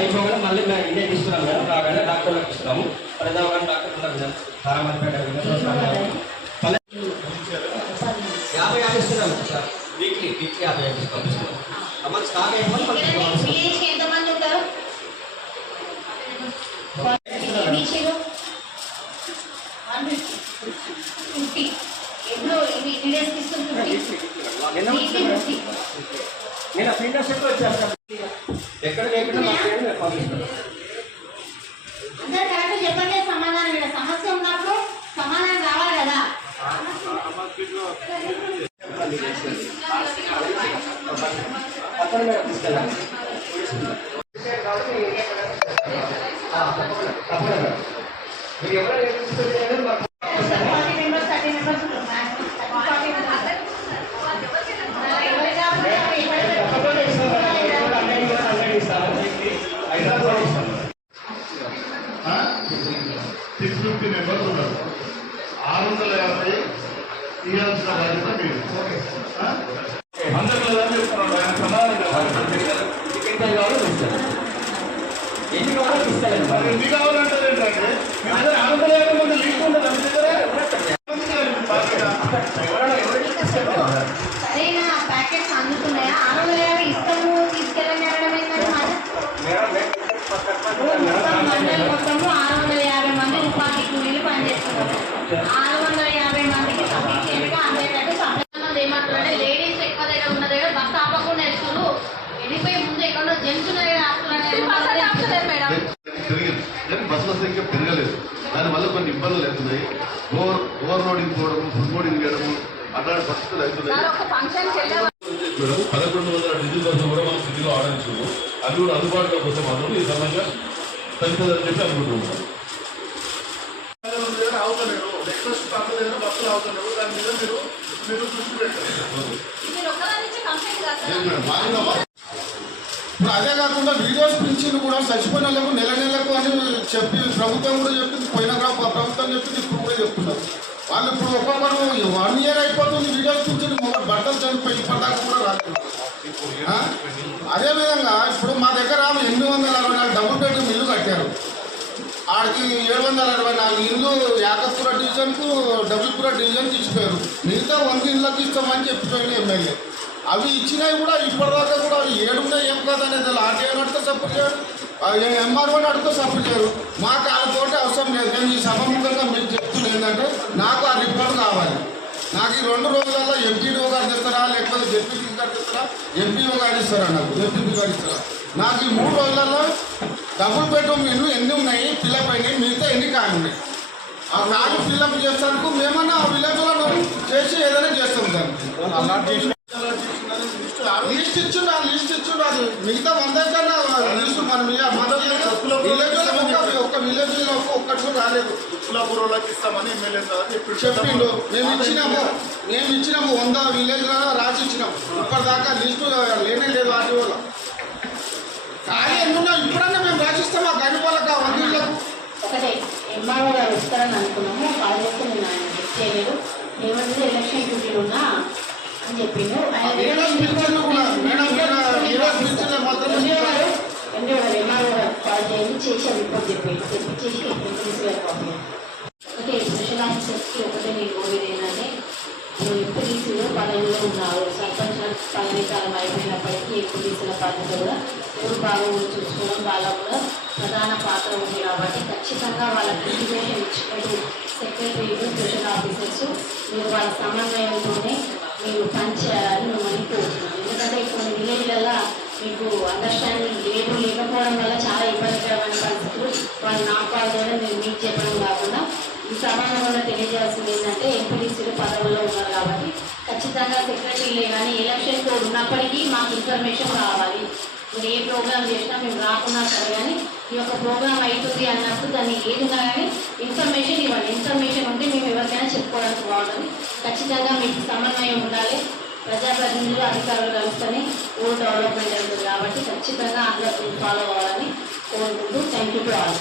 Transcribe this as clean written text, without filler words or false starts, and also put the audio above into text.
అయిపోగానే మళ్ళీ మేము ఇండియాకి ఇస్తున్నాం మేడం. రాగానే డాక్టర్లకు ఇస్తున్నాము. ప్రజావాగం డాక్టర్ ఉన్నారు మేడం. తారామతిపేట 50 ఇస్తున్నాం సార్. వీక్లీ 50 పంపిస్తున్నాం. అమ్మ స్టాక్ అయిపోయి ఎంతమంది ఉంటారు? నేను ఫీల్డ్ వచ్చేస్తాను. ఎక్కడ పంపిస్తాను. అందరు కరెక్ట్ చెప్పండి. సమాధానం ఇక్కడ సమస్య ఉన్నప్పుడు సమాధానం రావాలి కదా. అక్కడ తీసుకెళ్ళాలి. మీరు ఎవరైనా మెంబర్స్ ఉన్నారు. 650 ఇవ్వాల్సిన బాధ్యత మీరు. అందరిలో ఎన్ని కావాలంటే ఏంటంటే 650 మంది లిస్ట్ ఉండదు. సరైన ప్యాకెట్స్ అందుతున్నాయా? 650 ఇస్తాము తీసుకెళ్ళండి అనడం మండలి మొత్తము 650 మంది ఉపాధి కూలీలు పనిచేస్తున్నారు. 650 మందికి సఫిషియెంట్ గా అందేటట్టు సప్లై ఏమంటారంటే లేడీస్ ఎక్కువ దగ్గర ఉన్న దగ్గర బస్ ఆపకుండా వేస్తున్నారు. వెళ్ళిపోయి ముందు ఎక్కడో జెంట్స్ బస్సుల సంఖ్య పెరగలేదు. దానివల్ల కొన్ని ఇబ్బందులు అవుతున్నాయి. ఓవర్ లోడింగ్ పోవడం, ఫుడ్ లోడింగ్ చేయడం అట్లాంటి పరిస్థితులు అవుతున్నాయి. 1100 డీజిల్ బస్సు కూడా మనం సిటీలో ఆడించాము. అది కూడా అందుబాటులోకి వస్తే మాత్రం ఈ సమస్య తగ్గుతుందని చెప్పి అనుకుంటున్నాం. బస్సులు అవుతున్నారు. దాని మీద మీరు దృష్టి పెట్టారు. అదే కాకుండా వీడియోస్ పింఛన్ కూడా చచ్చిపోయిన వాళ్ళకు నెలకు అని చెప్పి ప్రభుత్వం కూడా చెప్పింది. పోయిన ప్రభుత్వం చెప్పింది, ఇప్పుడు కూడా చెప్తున్నారు. వాళ్ళు ఇప్పుడు ఒక్కొక్కరు 1 ఇయర్ అయిపోతుంది వీడియోస్ పింఛన్ బట్టలు చనిపోయి ఇప్పటిదాకా కూడా రాస్తున్నారు. అదేవిధంగా ఇప్పుడు మా దగ్గర 864 డబుల్ బెడ్రూమ్ ఇల్లు కట్టారు. ఆడికి 764 ఇల్లు యాకత్పుర డివిజన్కు డబుల్పుర డివిజన్కి ఇచ్చిపోయారు. మిగతా 100 ఇళ్ళకి ఇస్తామని చెప్పిపోయింది ఎమ్మెల్యే. అవి ఇచ్చినవి కూడా ఇప్పటిదాకా కూడా 7 ఉన్నాయి. ఏం కాదనేది ఆర్టీఓ అడిగితే సపోర్ట్ చేయరు, ఎంఆర్ఓని అడిగితే సపోర్ట్ చేయరు. మాకు వాళ్ళతోటి అవసరం లేదు. కానీ ఈ సభముఖంగా మీకు చెప్తున్నా ఏంటంటే నాకు ఆ రిపోర్ట్ కావాలి. నాకు ఈ 2 రోజులలో ఎంపీడీఓ గారు తెస్తారా, లేకపోతే జెడ్పీటీ గారు తెస్తారా, ఎంపీఓ గారు ఇస్తారా, నాకు ఎంపీపీ గారు ఇస్తారా. నాకు ఈ 3 రోజులలో డబుల్ బెడ్రూమ్ ఇల్లు ఎన్ని ఉన్నాయి ఫిల్అప్ అయినాయి, మిగతా ఎన్ని కాని ఉన్నాయి. ఆ కాలు ఫిల్అప్ చేస్తానికి మేమన్నా ఆ విలేజ్లో చేసి ఏదైనా చేస్తాం. దానికి లిస్ట్ ఇచ్చిండు, అది మిగతా 100 కన్నా లిస్టు మన ఒక్క విలేజ్లో ఒక్కటి కూడా రాలేదు. ఇస్తామని ఎమ్మెల్యే చెప్పిండు. మేము ఇచ్చినాము 100 విలేజ్లో రాసి ఇచ్చినాము. ఇప్పటిదాకా లిస్టు లేనే లేదు. ఆర్టీఓలో ఖాళీ ఎన్నున్నా ఇప్పుడన్నా మేము రాసిస్తామా గని వాళ్ళకి 100 ఇళ్ళకు. ఒకటే ఎంఆర్ఓ గారు వస్తారని అనుకున్నాము. కాల్ చేస్తే నేను ఆయన చెక్ చేయలేదు. ఏమంటే ఎలక్షన్ డ్యూటీలు ఉన్నా అని చెప్పిండు. ఎంఆర్ఓ గారు కాల్ చేయండి, చేసి రిపోర్ట్ చెప్పిండు. తెప్పించేసి ఓకే. స్పెషల్ ఆఫీసర్స్కి ఒకటే నేను కోరేది ఏంటంటే, ఎంపీడీసీలో పదవిలో ఉన్నారు. సర్పంచ్ పదవి కాలం అయిపోయినప్పటికీ ఎంపీడీసీల బాధ్యత కూడా ఎవరు బాగోగులు చూసుకోవడం వాళ్ళ కూడా ప్రధాన పాత్ర ఉంది. కాబట్టి ఖచ్చితంగా వాళ్ళకి ఇంటిమేషన్ ఇచ్చినట్టు సెక్రటరీలు, స్పెషల్ ఆఫీసర్స్ మీరు వాళ్ళ సమన్వయంతోనే మీరు పనిచేయాలని మిమ్మల్ని కోరుతున్నాను. ఎందుకంటే కొన్ని విలేజ్లలో మీకు అండర్స్టాండింగ్ లేకపోవడం వల్ల చాలా ఇబ్బందికరమైన పరిస్థితులు వాళ్ళు నాకు కాల్ చేయడం, నేను మీకు చెప్పడం కాకుండా ఈ సమాధానంలో తెలియజేయాల్సింది ఏంటంటే ఎంపీడీసీలు పదవుల్లో ఉన్నారు కాబట్టి ఖచ్చితంగా సెక్రటరీలే కానీ ఎలక్షన్ కోడ్ ఉన్నప్పటికీ మాకు ఇన్ఫర్మేషన్ కావాలి. మీరు ఏ ప్రోగ్రామ్ చేసినా మేము రాకున్నా సరే కానీ ఈ యొక్క ప్రోగ్రామ్ అవుతుంది అన్నప్పుడు దాన్ని ఏదున్నా కానీ ఇన్ఫర్మేషన్ ఇవ్వండి. ఇన్ఫర్మేషన్ ఉంటే మేము ఎవరికైనా చెప్పుకోవడానికి బాగుంటుంది. ఖచ్చితంగా మీకు సమన్వయం ఉండాలి. ప్రజాప్రతినిధులు, అధికారులు కలుస్తూనే ఊరు డెవలప్మెంట్ అవుతుంది. కాబట్టి ఖచ్చితంగా అందరూ ఫాలో అవ్వాలని కోరుకుంటూ థ్యాంక్ యూ టు ఆల్.